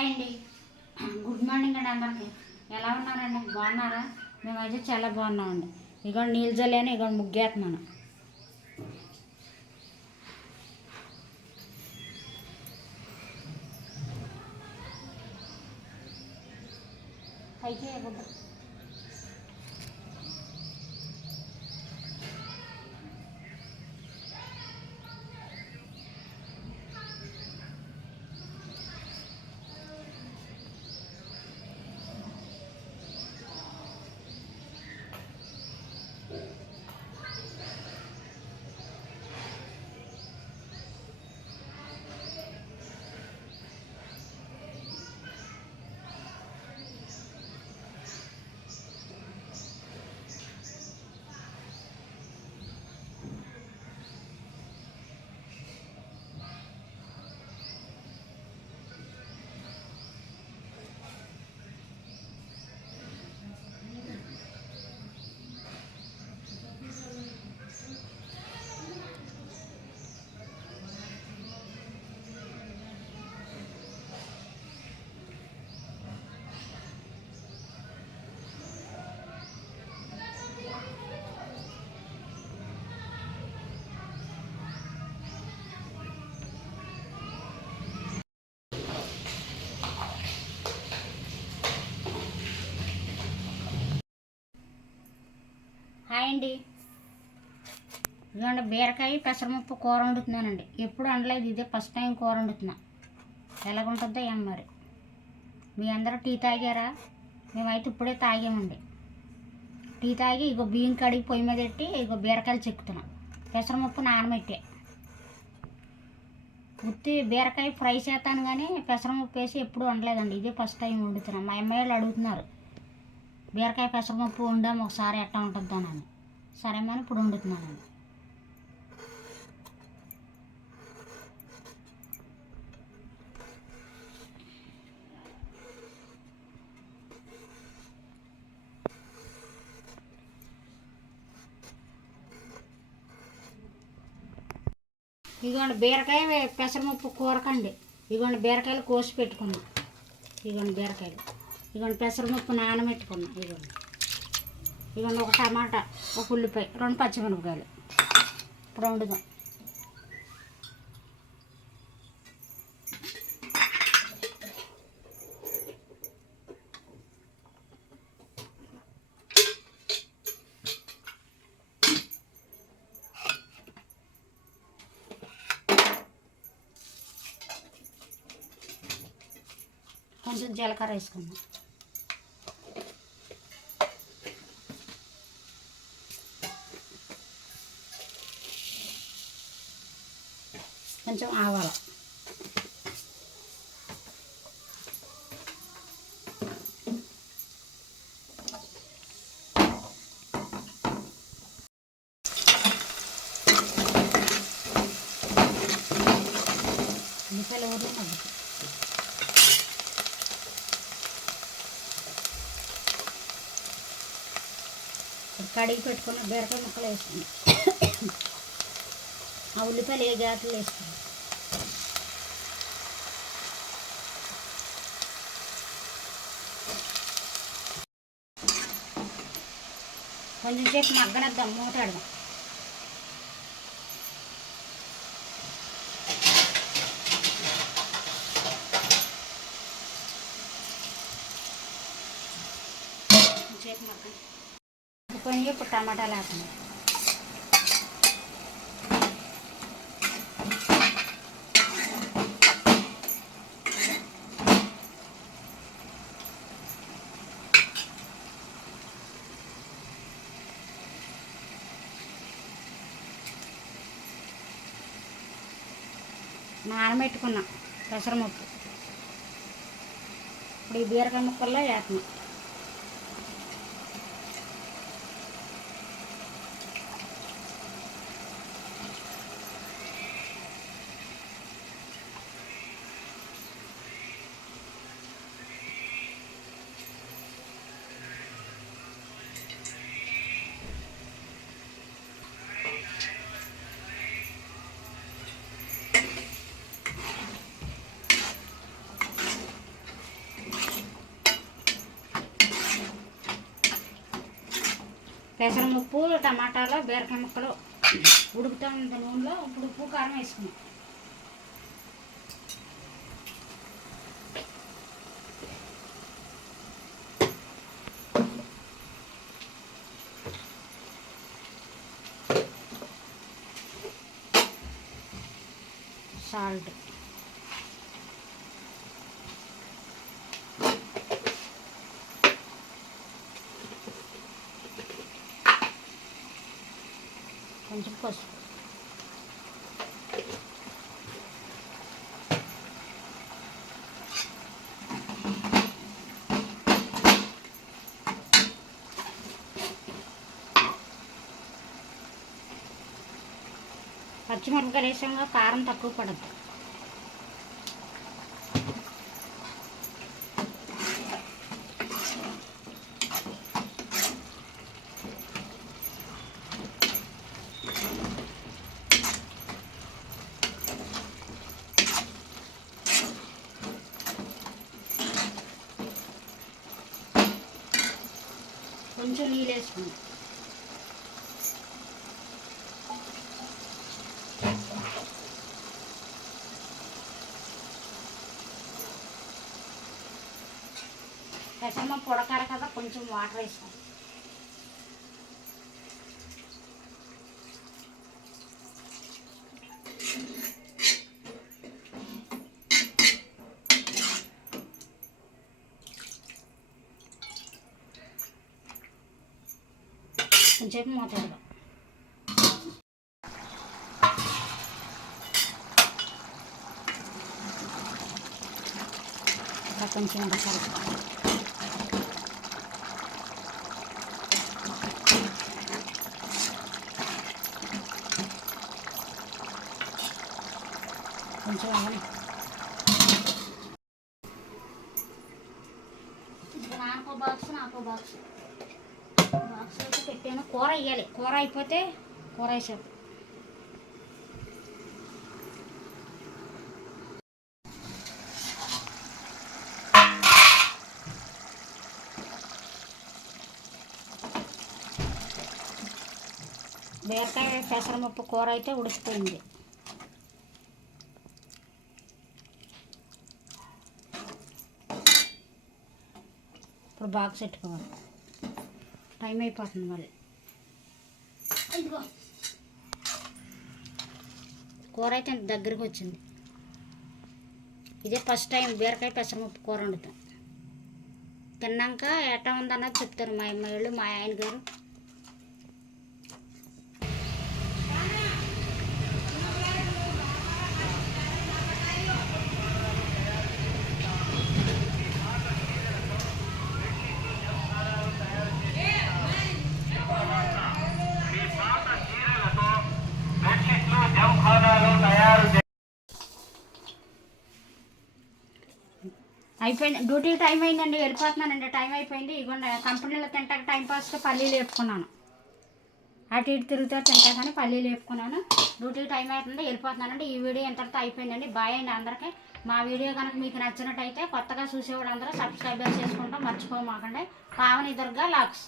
Hi అండి, good morning అండి. అందరికి ఎలా ఉన్నారండి? బాగున్నారా? మేమైతే చాలా బాగున్నామండి. ఇగోండి నీళ్ళు జల్లాను, ఇగోండి ముగ్గేస్తున్నాను. అయితే హాయ్ అండి, ఇదిగోండి బీరకాయ పెసరపప్పు కూర వండుతున్నానండి. ఎప్పుడు వండలేదు, ఇదే ఫస్ట్ టైం కూర వండుతున్నా. ఎలాగుంటుందో ఏం మరి. మీ అందరూ టీ తాగారా? మేమైతే ఇప్పుడే తాగామండి. టీ తాగి ఇగో బియ్యం కడిగి పొయ్యి మీద పెట్టి ఇగో బీరకాయలు చెక్కుతున్నాం. పెసరపప్పు నానబెట్టే ఉత్తి బీరకాయ ఫ్రై చేస్తాను, కానీ పెసరపప్పు వేసి ఎప్పుడు వండలేదండి. ఇదే ఫస్ట్ టైం వండుతున్నాం. మా అమ్మాయిలు అడుగుతున్నారు, బీరకాయ పెసరపప్పు వండాము ఒకసారి ఎట్టా ఉంటుందోనని. సరేమని ఇప్పుడు వండుతున్నానండి. ఇదిగోండి బీరకాయ పెసరపప్పు కూరకండి. ఇదిగోండి బీరకాయలు కోసి పెట్టుకున్నాం. ఇదిగోండి బీరకాయలు, ఇదిగోండి పెసరపప్పు నానబెట్టుకున్నాం. ఇదిగోండి ఒక టమాటా, ఒక ఉల్లిపాయ, 2 పచ్చిమిరపకాయలు. ఇప్పుడు వండుదాం. కొంచెం జీలకర్ర వేసుకుందాం. కొంచెం ఆవాలు, ఉల్లిపాయలు ఊరిలో కడిగి పెట్టుకున్న బీరకాయ ముక్కలు వేసుకున్నాం. ఆ ఉల్లిపాయలు ఏ ఘాట్లు వేసుకున్నాం. కొంచెం సేపు మగ్గనద్దాం, మూతాడదాం. సేపు మగ్గ పోయి ఇప్పుడు టమాటాలు వేస్తున్నాం. నానబెట్టుకున్నాం పెసరపప్పు. ఇప్పుడు ఈ బీరకాయ ముక్కల్లో వేస్తున్నాం. పెసరముప్పు, టమాటాలు, బీరకాయ ముక్కలు ఉడుకుతూ ఉంది నూనెలో. ఇప్పుడు ఉప్పు కారం వేసుకున్నాం. సాల్ట్, కొంచెం పసుపు, పచ్చిమిరపకాయలు వేసాక కారం తక్కువ పడద్దు. కొంచెం నీళ్ళు వేసుకుందాం. పెసరపప్పు ఉడకాలి కదా, కొంచెం వాటర్ వేసుకోండి. కొంచెం మూత పెడదాం. కొంచెం ఉడకాలి. కొంచెం నాకో బాక్స్ బాక్స్ అయితే పెట్టాను. కూర వేయాలి. కూర అయిపోతే కూర వేసాను. బీరకాయ పెసరపప్పు కూర అయితే ఉడికిపోయింది. ఇప్పుడు బాక్స్ పెట్టుకోవాలి. టైం అయిపోతుంది మళ్ళీ. ఇదిగో కూర అయితే ఇంత దగ్గరికి వచ్చింది. ఇదే ఫస్ట్ టైం బీరకాయ పెసరపప్పు కూర వండుతాం. తిన్నాక ఎట్లా ఉందన్నది చెప్తారు మా అమ్మాయిలు, మా ఆయన గారు. అయిపోయింది. డ్యూటీ టైం అయిందండి, వెళ్ళిపోతున్నానండి. టైం అయిపోయింది. ఇదిగోండి కంపెనీలో తింటాక టైంపాస్గా పల్లీలు వేపుకున్నాను. అటు ఇటు తిరుగుతూ తింటా కానీ పల్లీలు వేపుకున్నాను. డ్యూటీ టైం అవుతుంది, వెళ్ళిపోతున్నానండి. ఈ వీడియో ఇంతటితో అయిపోయిందండి. బాయ్ అండి అందరికీ. మా వీడియో కనుక మీకు నచ్చినట్టయితే కొత్తగా చూసేవాళ్ళందరూ సబ్స్క్రైబ్ చేసుకుంటాం మర్చిపోమాకండి. పావని దుర్గా లాక్స్.